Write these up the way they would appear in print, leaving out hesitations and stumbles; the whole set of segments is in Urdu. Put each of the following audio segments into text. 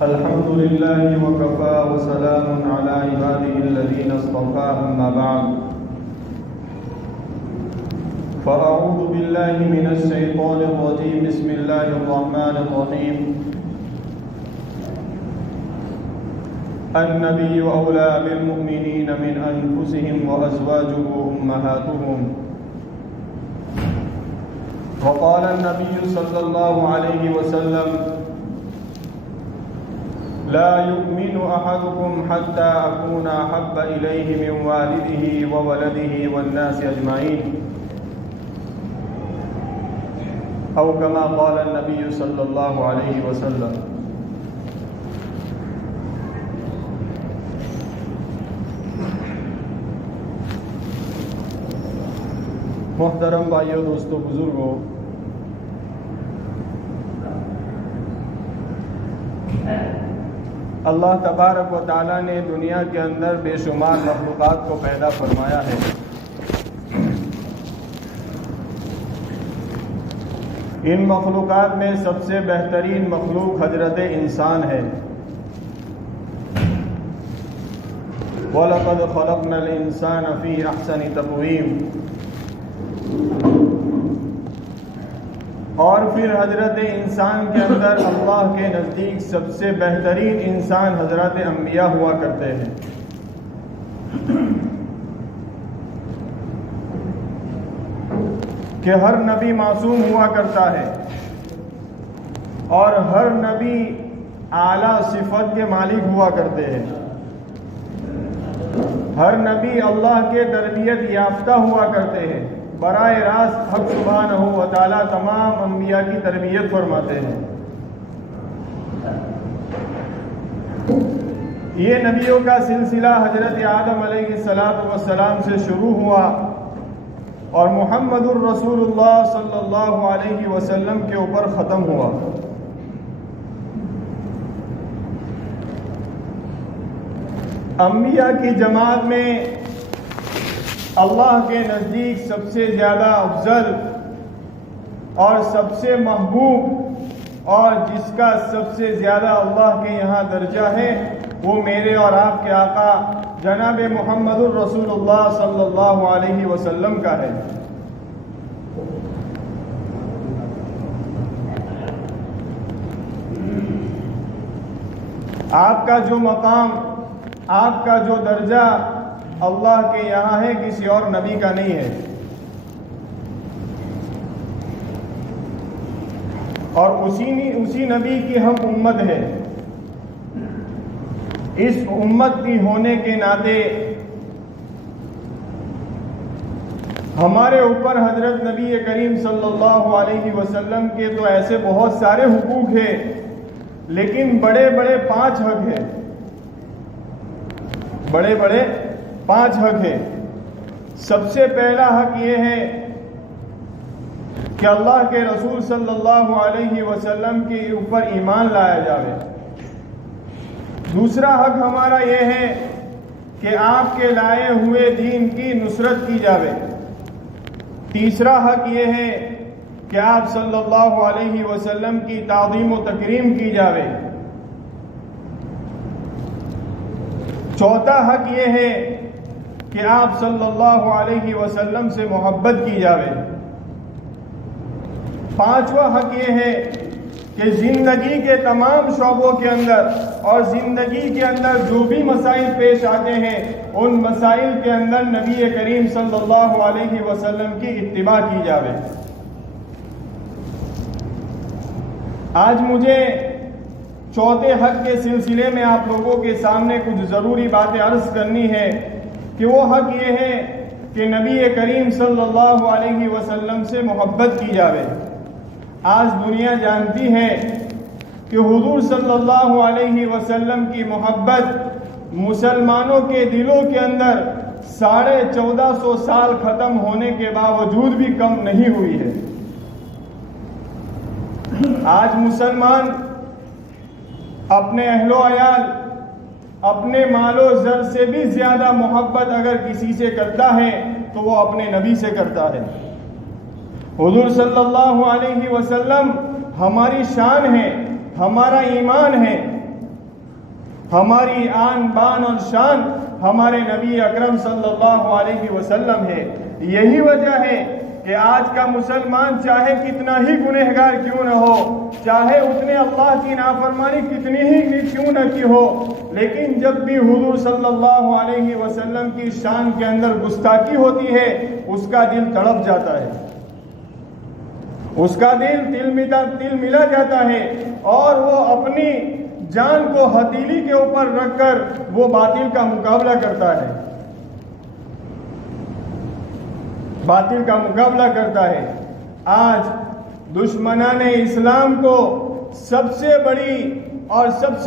الحمد لله وكفى وسلام على عباده الذين اصطفى أما بعد فأعوذ بالله من الشيطان الرجيم بسم الله الرحمن الرحيم النبي أولى بالمؤمنين من أنفسهم وأزواجه أمهاتهم وقال النبي صلى الله عليه وسلم لا يؤمن أحدكم حتى أكون أحب إليه من والده وولده والناس أجمعين أو كما قال النبي صلى الله عليه وسلم. محترم بھائیو، دوستو، بزرگوں، اللہ تبارک و تعالیٰ نے دنیا کے اندر بے شمار مخلوقات کو پیدا فرمایا ہے. ان مخلوقات میں سب سے بہترین مخلوق حضرت انسان ہے. وَلَقَدْ خَلَقْنَا الْإِنسَانَ فِي أَحْسَنِ تَقْوِيمٍ. اور پھر حضرت انسان کے اندر اللہ کے نزدیک سب سے بہترین انسان حضرت انبیاء ہوا کرتے ہیں. کہ ہر نبی معصوم ہوا کرتا ہے اور ہر نبی اعلیٰ صفت کے مالک ہوا کرتے ہیں. ہر نبی اللہ کے تربیت یافتہ ہوا کرتے ہیں. براہ راست حق سبحانہ و تعالیٰ تمام انبیاء کی تربیت فرماتے ہیں. یہ نبیوں کا سلسلہ حضرت آدم علیہ السلام سے شروع ہوا اور محمد الرسول اللہ صلی اللہ علیہ وسلم کے اوپر ختم ہوا. انبیاء کی جماعت میں اللہ کے نزدیک سب سے زیادہ افضل اور سب سے محبوب اور جس کا سب سے زیادہ اللہ کے یہاں درجہ ہے وہ میرے اور آپ کے آقا جناب محمد الرسول اللہ صلی اللہ علیہ وسلم کا ہے. آپ کا جو مقام، آپ کا جو درجہ اللہ کے یہاں ہے، کسی اور نبی کا نہیں ہے. اور اسی نبی کی ہم امت ہے. اس امت کی ہونے کے ناطے ہمارے اوپر حضرت نبی کریم صلی اللہ علیہ وسلم کے تو ایسے بہت سارے حقوق ہیں، لیکن بڑے بڑے 5 حق ہیں. بڑے بڑے 5 حق ہیں. سب سے پہلا حق یہ ہے کہ اللہ کے رسول صلی اللہ علیہ وسلم کے اوپر ایمان لایا جاوے. دوسرا حق ہمارا یہ ہے کہ آپ کے لائے ہوئے دین کی نصرت کی جاوے. تیسرا حق یہ ہے کہ آپ صلی اللہ علیہ وسلم کی تعظیم و تکریم کی جاوے. چوتھا حق یہ ہے کہ آپ صلی اللہ علیہ وسلم سے محبت کی جاوے. پانچواں حق یہ ہے کہ کہ زندگی کے تمام شعبوں کے اندر اور زندگی کے اندر جو بھی مسائل پیش آتے ہیں ان مسائل کے اندر نبی کریم صلی اللہ علیہ وسلم کی اتباع کی جاوے۔ آج مجھے چوتھے حق کے سلسلے میں آپ لوگوں کے سامنے کچھ ضروری باتیں عرض کرنی ہے کہ وہ حق یہ ہے کہ نبی کریم صلی اللہ علیہ وسلم سے محبت کی جاوے۔ آج دنیا جانتی ہے کہ حضور صلی اللہ علیہ وسلم کی محبت مسلمانوں کے دلوں کے اندر 1450 سال ختم ہونے کے باوجود بھی کم نہیں ہوئی ہے۔ آج مسلمان اپنے اہل و عیال، اپنے مال و زر سے بھی زیادہ محبت اگر کسی سے کرتا ہے تو وہ اپنے نبی سے کرتا ہے۔ حضور صلی اللہ علیہ وسلم ہماری شان ہے، ہمارا ایمان ہے، ہماری آن بان اور شان ہمارے نبی اکرم صلی اللہ علیہ وسلم ہے۔ یہی وجہ ہے کہ آج کا مسلمان چاہے کتنا ہی گنہگار کیوں نہ ہو، چاہے اتنے اللہ کی نافرمانی کتنی ہی کیوں نہ کی ہو، لیکن جب بھی حضور صلی اللہ علیہ وسلم کی شان کے اندر گستاخی ہوتی ہے اس کا دل تڑپ جاتا ہے، اس کا دل تل ملا جاتا ہے اور وہ اپنی جان کو ہتھیلی کے اوپر رکھ کر وہ باطل کا مقابلہ کرتا ہے، باطل کا مقابلہ کرتا ہے۔ آج دشمنان اسلام کو سب سے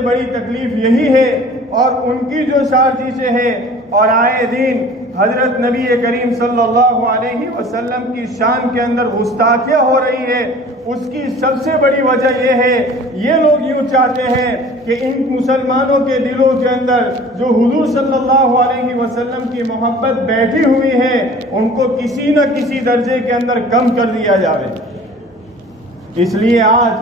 بڑی تکلیف یہی ہے اور ان کی جو سازشیں ہیں اور آئے دن حضرت نبی کریم صلی اللہ علیہ وسلم کی شان کے اندر گستاخیاں ہو رہی ہے، اس کی سب سے بڑی وجہ یہ ہے، یہ لوگ یوں چاہتے ہیں کہ ان مسلمانوں کے دلوں کے اندر جو حضور صلی اللہ علیہ وسلم کی محبت بیٹھی ہوئی ہے ان کو کسی نہ کسی درجے کے اندر کم کر دیا جائے۔ اس لیے آج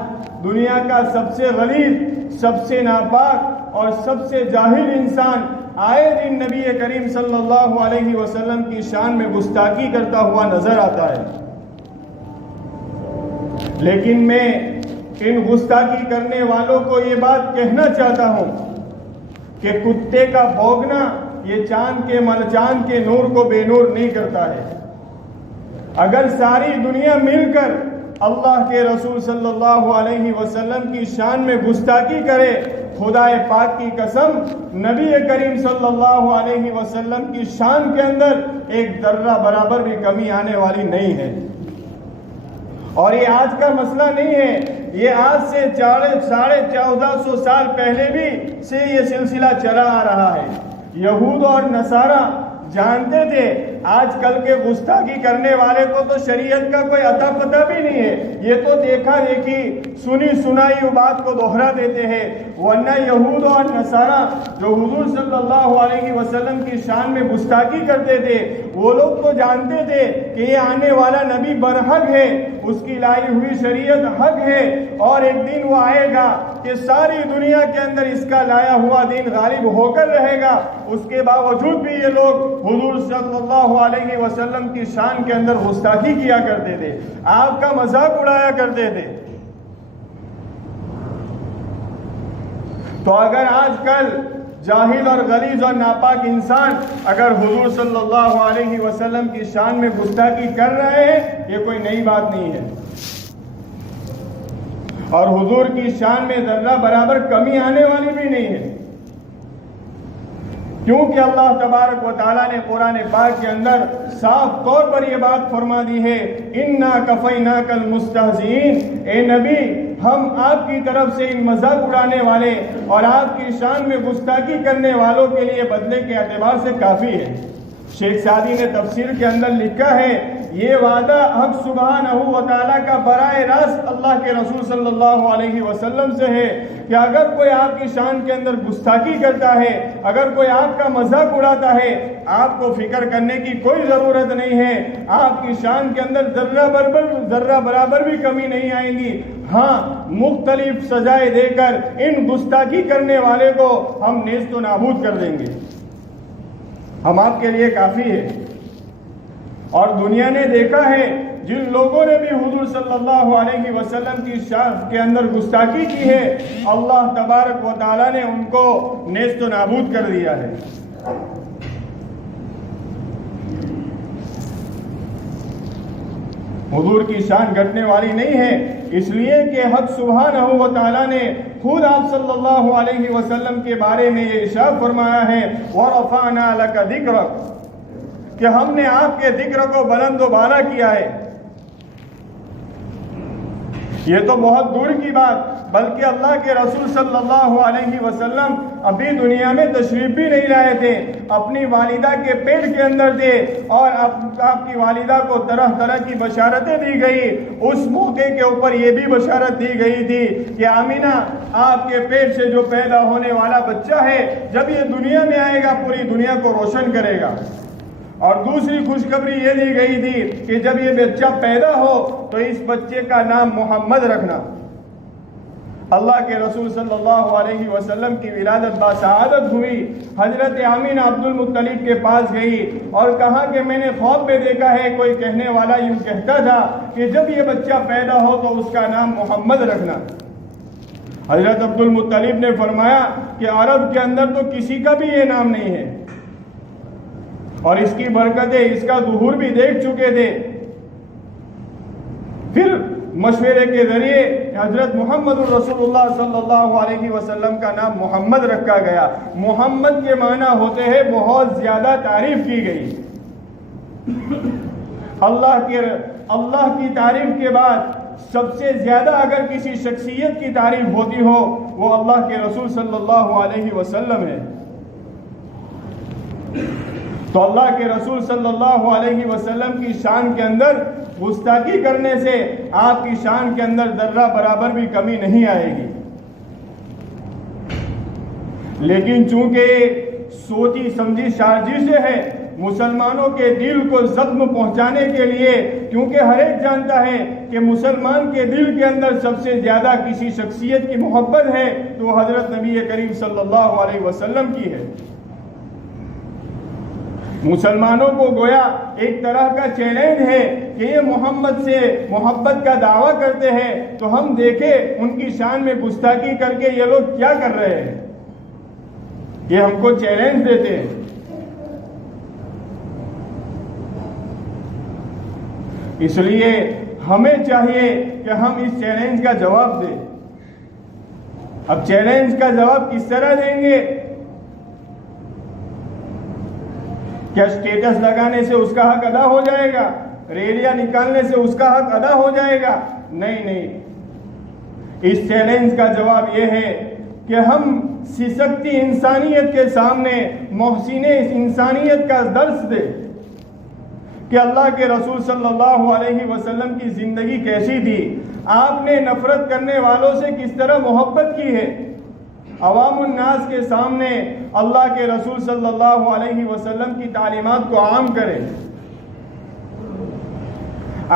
دنیا کا سب سے غلیظ، سب سے ناپاک اور سب سے جاہل انسان آئے دن نبی کریم صلی اللہ علیہ وسلم کی شان میں گستاخی کرتا ہوا نظر آتا ہے۔ لیکن میں ان گستاخی کرنے والوں کو یہ بات کہنا چاہتا ہوں کہ کتے کا بھونکنا یہ چاند کے نور کو بے نور نہیں کرتا ہے۔ اگر ساری دنیا مل کر اللہ کے رسول صلی اللہ علیہ وسلم کی شان میں گستاخی کرے، خدا پاک کی قسم نبی کریم صلی اللہ علیہ وسلم کی شان کے اندر ایک ذرہ برابر بھی کمی آنے والی نہیں ہے۔ اور یہ آج کا مسئلہ نہیں ہے، یہ آج سے 1450 سال پہلے بھی سے یہ سلسلہ چلا آ رہا ہے۔ یہود اور نصارہ جانتے تھے، آج کل کے گستاخی کرنے والے کو تو شریعت کا کوئی اتا پتہ بھی نہیں ہے، یہ تو دیکھا دیکھی سنی سنائی بات کو دوہرا دیتے ہیں۔ ورنہ یہود اور نصارہ جو حضور صلی اللہ علیہ وسلم کی شان میں گستاخی کرتے تھے وہ لوگ تو جانتے تھے کہ یہ آنے والا نبی برحق ہے، اس کی لائی ہوئی شریعت حق ہے اور ایک دن وہ آئے گا کہ ساری دنیا کے اندر اس کا لایا ہوا دین غالب ہو کر رہے گا۔ اس کے باوجود بھی یہ لوگ حضور صلی اللہ علیہ وسلم کی شان کے اندر گستاخی کیا کرتے تھے، آپ کا مذاق اڑایا کرتے تھے۔ تو اگر آج کل جاہل اور غلیظ اور ناپاک انسان اگر حضور صلی اللہ علیہ وسلم کی شان میں گستاخی کر رہے ہیں یہ کوئی نئی بات نہیں ہے، اور حضور کی شان میں ذرہ برابر کمی آنے والی بھی نہیں ہے، کیونکہ اللہ تبارک و تعالیٰ نے قرآن پاک کے اندر صاف طور پر یہ بات فرما دی ہے، اِنَّا كَفَيْنَاكَ الْمُسْتَهْزِئِينَ، اے نبی ہم آپ کی طرف سے ان مذاق اڑانے والے اور آپ کی شان میں گستاخی کرنے والوں کے لیے بدلے کے اعتبار سے کافی ہے۔ شیخ سعدی نے تفسیر کے اندر لکھا ہے، یہ وعدہ حق سبحانہ و تعالیٰ کا براہ راست اللہ کے رسول صلی اللہ علیہ وسلم سے ہے کہ اگر کوئی آپ کی شان کے اندر گستاخی کرتا ہے، اگر کوئی آپ کا مذاق اڑاتا ہے، آپ کو فکر کرنے کی کوئی ضرورت نہیں ہے، آپ کی شان کے اندر ذرہ برابر بھی کمی نہیں آئے گی۔ ہاں مختلف سزائیں دے کر ان گستاخی کرنے والے کو ہم نیست و نابود کر دیں گے، ہم آپ کے لیے کافی ہے۔ اور دنیا نے دیکھا ہے جن لوگوں نے بھی حضور صلی اللہ علیہ وسلم کی شان کے اندر گستاخی کی ہے، اللہ تبارک و تعالیٰ نے ان کو نیست و نابود کر دیا ہے۔ حضور کی شان گھٹنے والی نہیں ہے، اس لیے کہ حق سبحانہ و تعالیٰ نے خود آپ صلی اللہ علیہ وسلم کے بارے میں یہ ارشاد فرمایا ہے وَرَفَعْنَا لَكَ ذِكْرَكَ، کہ ہم نے آپ کے ذکر کو بلند و بالا کیا ہے۔ یہ تو بہت دور کی بات، بلکہ اللہ کے رسول صلی اللہ علیہ وسلم ابھی دنیا میں تشریف بھی نہیں لائے تھے، اپنی والدہ کے پیٹ کے اندر تھے، اور آپ کی والدہ کو طرح طرح کی بشارتیں دی گئی۔ اس موقع کے اوپر یہ بھی بشارت دی گئی تھی کہ آمینہ، آپ کے پیٹ سے جو پیدا ہونے والا بچہ ہے، جب یہ دنیا میں آئے گا پوری دنیا کو روشن کرے گا۔ اور دوسری خوشخبری یہ دی گئی تھی کہ جب یہ بچہ پیدا ہو تو اس بچے کا نام محمد رکھنا۔ اللہ کے رسول صلی اللہ علیہ وسلم کی ولادت باسعادت ہوئی، حضرت آمینہ عبد المطلب کے پاس گئی اور کہا کہ میں نے خواب میں دیکھا ہے، کوئی کہنے والا یوں کہتا تھا کہ جب یہ بچہ پیدا ہو تو اس کا نام محمد رکھنا۔ حضرت عبد المطلب نے فرمایا کہ عرب کے اندر تو کسی کا بھی یہ نام نہیں ہے، اور اس کی برکتیں، اس کا ظہور بھی دیکھ چکے تھے۔ پھر مشورے کے ذریعے حضرت محمد الرسول اللہ صلی اللہ علیہ وسلم کا نام محمد رکھا گیا۔ محمد کے معنی ہوتے ہیں بہت زیادہ تعریف کی گئی۔ اللہ کی تعریف کے بعد سب سے زیادہ اگر کسی شخصیت کی تعریف ہوتی ہو وہ اللہ کے رسول صلی اللہ علیہ وسلم ہے۔ تو اللہ کے رسول صلی اللہ علیہ وسلم کی شان کے اندر گستاخی کرنے سے آپ کی شان کے اندر ذرہ برابر بھی کمی نہیں آئے گی، لیکن چونکہ سوچی سمجھی سازش ہے مسلمانوں کے دل کو زخم پہنچانے کے لیے، کیونکہ ہر ایک جانتا ہے کہ مسلمان کے دل کے اندر سب سے زیادہ کسی شخصیت کی محبت ہے تو حضرت نبی کریم صلی اللہ علیہ وسلم کی ہے۔ مسلمانوں کو گویا ایک طرح کا چیلنج ہے کہ یہ محمد سے محبت کا دعویٰ کرتے ہیں تو ہم دیکھیں ان کی شان میں گستاخی کر کے یہ لوگ کیا کر رہے ہیں، یہ ہم کو چیلنج دیتے ہیں۔ اس لیے ہمیں چاہیے کہ ہم اس چیلنج کا جواب دیں۔ اب چیلنج کا جواب کس طرح دیں گے؟ کیا سٹیٹس لگانے سے اس کا حق ادا ہو جائے گا؟ ریلیاں نکالنے سے اس کا حق ادا ہو جائے گا؟ نہیں۔ اس چیلنج کا جواب یہ ہے کہ ہم سسکتی انسانیت کے سامنے محسن انسانیت کا درس دیں کہ اللہ کے رسول صلی اللہ علیہ وسلم کی زندگی کیسی تھی، آپ نے نفرت کرنے والوں سے کس طرح محبت کی ہے۔ عوام الناس کے سامنے اللہ کے رسول صلی اللہ علیہ وسلم کی تعلیمات کو عام کریں،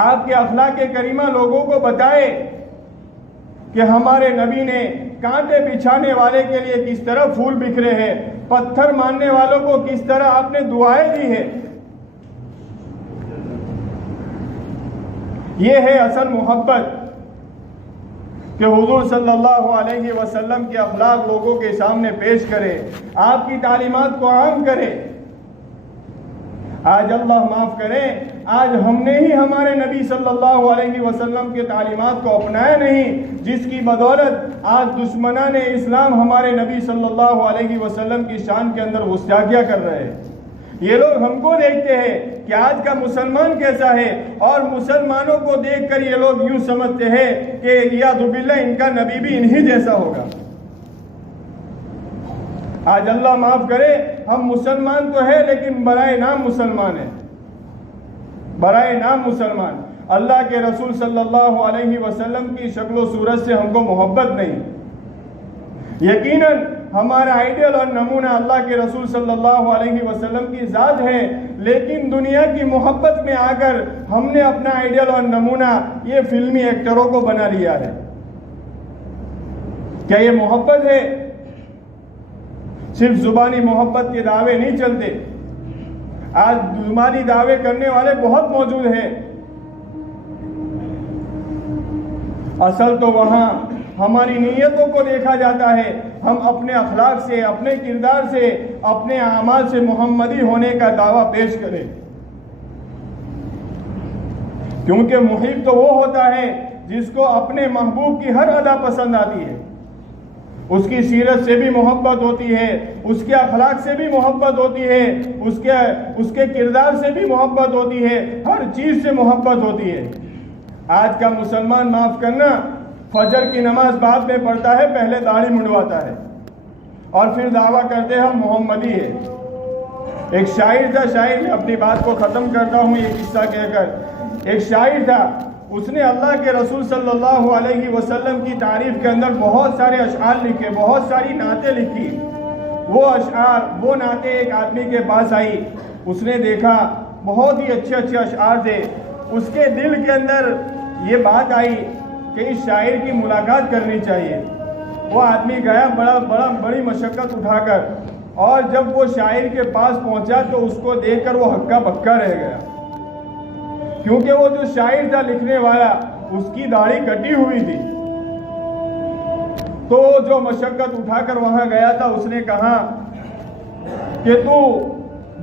آپ کے اخلاق کریمہ لوگوں کو بتائے کہ ہمارے نبی نے کانٹے بچھانے والے کے لیے کس طرح پھول بکھرے ہیں، پتھر مارنے والوں کو کس طرح آپ نے دعائیں دی ہیں۔ یہ ہے اصل محبت کہ حضور صلی اللہ علیہ وسلم کے اخلاق لوگوں کے سامنے پیش کرے، آپ کی تعلیمات کو عام کرے۔ آج اللہ معاف کرے، آج ہم نے ہی ہمارے نبی صلی اللہ علیہ وسلم کے تعلیمات کو اپنایا نہیں، جس کی بدولت آج دشمنان اسلام ہمارے نبی صلی اللہ علیہ وسلم کی شان کے اندر گستاخیاں کر رہے ہیں۔ یہ لوگ ہم کو دیکھتے ہیں کہ آج کا مسلمان کیسا ہے، اور مسلمانوں کو دیکھ کر یہ لوگ یوں سمجھتے ہیں کہ یعوذ باللہ ان کا نبی بھی انہی جیسا ہوگا۔ آج اللہ معاف کرے، ہم مسلمان تو ہے لیکن برائے نام مسلمان ہیں، برائے نام مسلمان۔ اللہ کے رسول صلی اللہ علیہ وسلم کی شکل و صورت سے ہم کو محبت نہیں۔ یقیناً ہمارا آئیڈیل اور نمونہ اللہ کے رسول صلی اللہ علیہ وسلم کی ذات ہے، لیکن دنیا کی محبت میں آ کر ہم نے اپنا آئیڈیل اور نمونہ یہ فلمی ایکٹروں کو بنا لیا ہے۔ کیا یہ محبت ہے؟ صرف زبانی محبت کے دعوے نہیں چلتے، آج زبانی دعوے کرنے والے بہت موجود ہیں، اصل تو وہاں ہماری نیتوں کو دیکھا جاتا ہے، ہم اپنے اخلاق سے، اپنے کردار سے، اپنے اعمال سے محمدی ہونے کا دعویٰ پیش کریں، کیونکہ محب تو وہ ہوتا ہے جس کو اپنے محبوب کی ہر ادا پسند آتی ہے، اس کی سیرت سے بھی محبت ہوتی ہے، اس کے اخلاق سے بھی محبت ہوتی ہے، اس کے کردار سے بھی محبت ہوتی ہے، ہر چیز سے محبت ہوتی ہے۔ آج کا مسلمان، معاف کرنا، فجر کی نماز بعد میں پڑھتا ہے، پہلے داڑھی منڈواتا ہے اور پھر دعویٰ کرتے ہیں ہم محمدی ہے۔ ایک شاعر تھا، شاعر میں اپنی بات کو ختم کرتا ہوں یہ قصہ کہہ کر۔ ایک شاعر تھا، اس نے اللہ کے رسول صلی اللہ علیہ وسلم کی تعریف کے اندر بہت سارے اشعار لکھے، بہت ساری نعتیں لکھی۔ وہ نعتیں ایک آدمی کے پاس آئی، اس نے دیکھا بہت ہی اچھے اچھے اشعار تھے، اس کے دل کے اندر یہ بات آئی کہ اس شاعر کی ملاقات کرنی چاہیے۔ وہ آدمی گیا بڑی مشقت اٹھا کر، اور جب وہ شاعر کے پاس پہنچا تو اس کو دیکھ کر وہ ہکا بکا رہ گیا، کیونکہ وہ جو شاعر تھا لکھنے والا، اس کی داڑھی کٹی ہوئی تھی۔ تو جو مشقت اٹھا کر وہاں گیا تھا، اس نے کہا کہ تو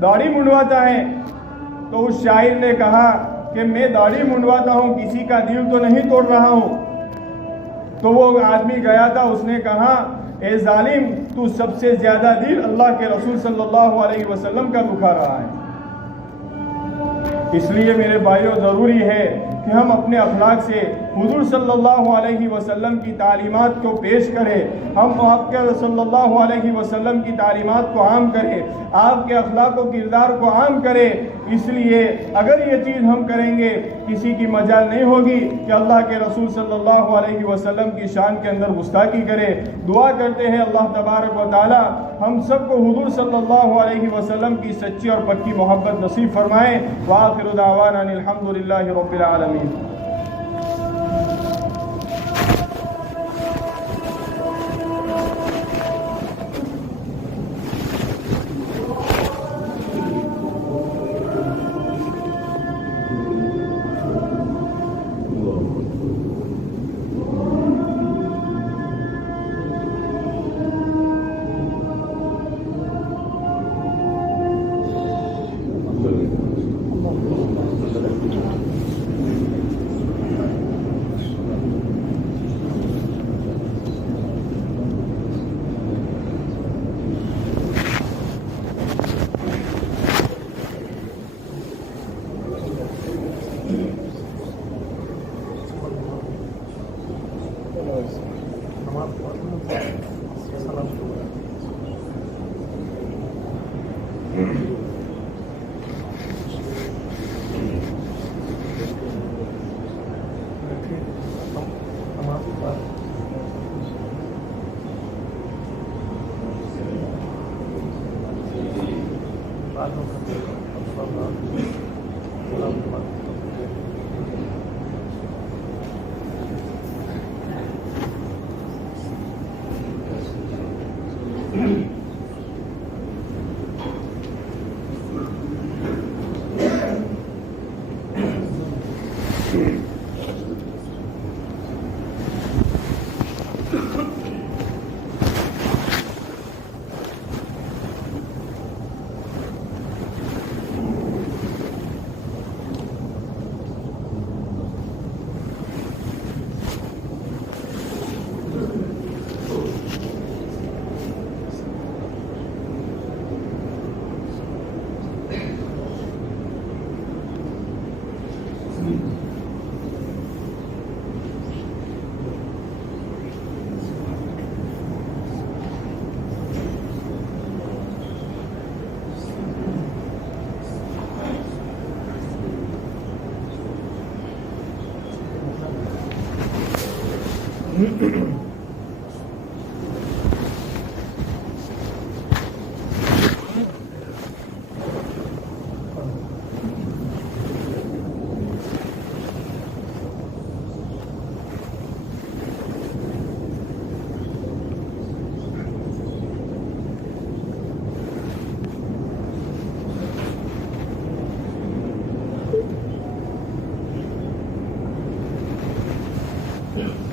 داڑھی منڈواتا ہے؟ تو اس شاعر نے کہا کہ میں داڑھی منڈواتا ہوں، کسی کا دل تو نہیں توڑ رہا ہوں۔ تو وہ آدمی گیا تھا، اس نے کہا اے ظالم، تو سب سے زیادہ دل اللہ کے رسول صلی اللہ علیہ وسلم کا دکھا رہا ہے۔ اس لیے میرے بھائیوں، ضروری ہے کہ ہم اپنے اخلاق سے حضور صلی اللہ علیہ وسلم کی تعلیمات کو پیش کریں، ہم آپ کے صلی اللہ علیہ وسلم کی تعلیمات کو عام کریں، آپ کے اخلاق و کردار کو عام کریں۔ اس لیے اگر یہ چیز ہم کریں گے، کسی کی مجال نہیں ہوگی کہ اللہ کے رسول صلی اللہ علیہ وسلم کی شان کے اندر گستاخی کرے۔ دعا کرتے ہیں اللہ تبارک و تعالی ہم سب کو حضور صلی اللہ علیہ وسلم کی سچی اور پکی محبت نصیب فرمائے۔ وآخر دعوانا ان الحمد للہ رب العالمین۔ Yeah.